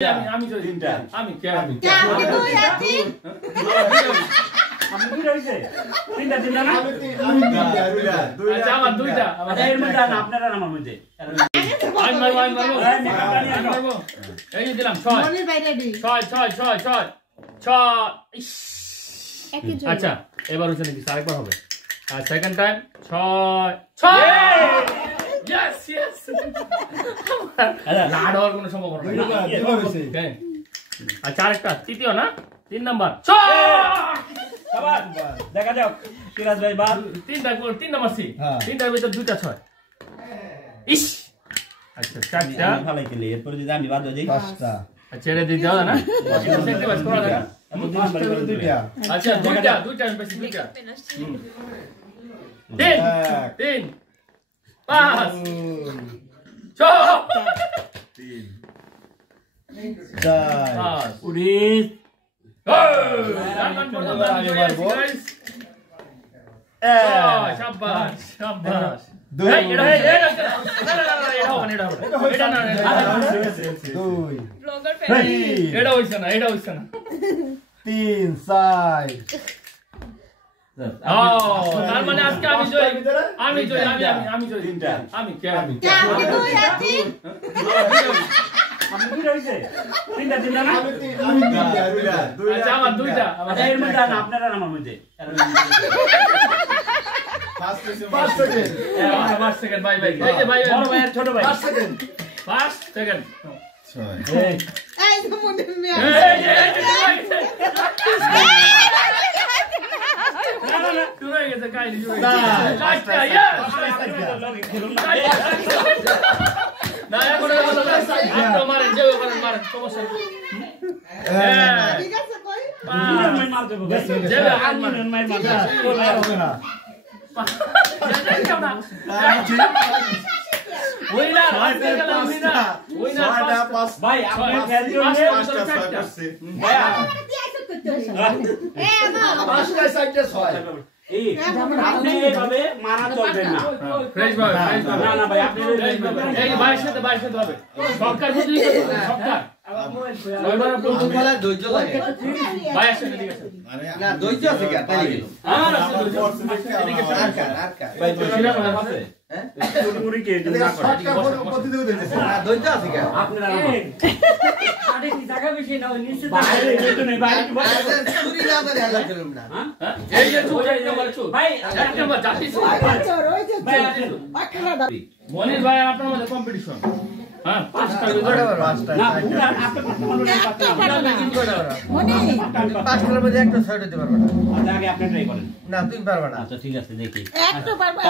আমি তো তিনটা আমি কে আমি আপনি দুই আছি আমি দুইটা হইছে তিনটা তিনটা না আমি দুইটা আচ্ছা আমার দুইটা এর মধ্যে না আপনারা আমার মধ্যে আমি মারবো এই যে দিলাম 6 মনির ভাই রেডি 6 আচ্ছা এবার হচ্ছে নাকি আরেকবার হবে আর সেকেন্ড টাইম 6 ইয়েস ইয়েস লাড হওয়ার কোনো সম্ভাবনা নেই আচ্ছা আরেকটা তৃতীয় না 3 নাম্বার 6 আবার দেখা যাক সিরাজ ভাই বাদ তিন নাম্বার সি তিনটার ভিতর দুইটা 6 ইস আচ্ছা চারটা ভালোই খেলে এরপর যদি আমি বাদ হয়ে যাই পাঁচটা আচ্ছা এটা দিতে হবে না সেন্টিমেন্ট করা যায় দুইটা আচ্ছা দুইটা আমি বেশি দুইটা তিন 5 6 চার পুলিশ শাবাশ দুই ব্লগার এটা হইছে না তিন চার তার মানে আজকে আমি জয় তিনটা আমি কে আমি আপনি দুই আছি আমি দুইটা হইছে তিনটা তিনটা না আচ্ছা আমার দুইটা এর মধ্যে না আপনারা আমার মধ্যে 5 সেকেন্ড 5 সেকেন্ড ভাই এই যে ভাই বড় ভাই আর ছোট ভাই 5 সেকেন্ড 5 সেকেন্ড এই তো মনির মিয়া শুরু হয়ে গেছে কাহিনী না এখন মারেন যে মারেন সমস্যা ঠিক আছে কই মাই মার দেবো যাবে মাই মার হবে না ভাই আপনি ফেল দিও ভাই এ আমার এই আপনি এইভাবে মারা চলবে না ফ্রেশ ভাবে না না ভাই আপনি এই ভাইয়ের সাথে হবে সরকার বুঝলি সরকার এবার প্রথম খেলা ধৈর্য লাগে ভাইয়ের সাথে ঠিক আছে না ধৈর্য আছে কি তাই গেল আমার আছে এদিকে ভাই বসিনা কথা আছে হ্যাঁ চুরি মুড়ি কে না করে না ধৈর্য আছে কি আপনারা আরে কি জায়গা বেশি না নিচে বাইরে যেতে নেই বাইরে চুরি না করে হাজার করলাম না এই যে চুপ এক নাম্বার চুপ ভাই এক নাম্বার জাতি চুপ চোর ওই যে আখড়া দাও মনির ভাই আপনার মধ্যে কম্পিটিশন হ্যাঁ পাঁচটা ভিতরে না পুরা আপনি পাঁচটা মানুষ মনি পাঁচটার মধ্যে একটা ছয়টা দিতে পারবে না আগে আপনি ট্রাই করেন না তুমি পারবে না আচ্ছা ঠিক আছে দেখি একটু পারবা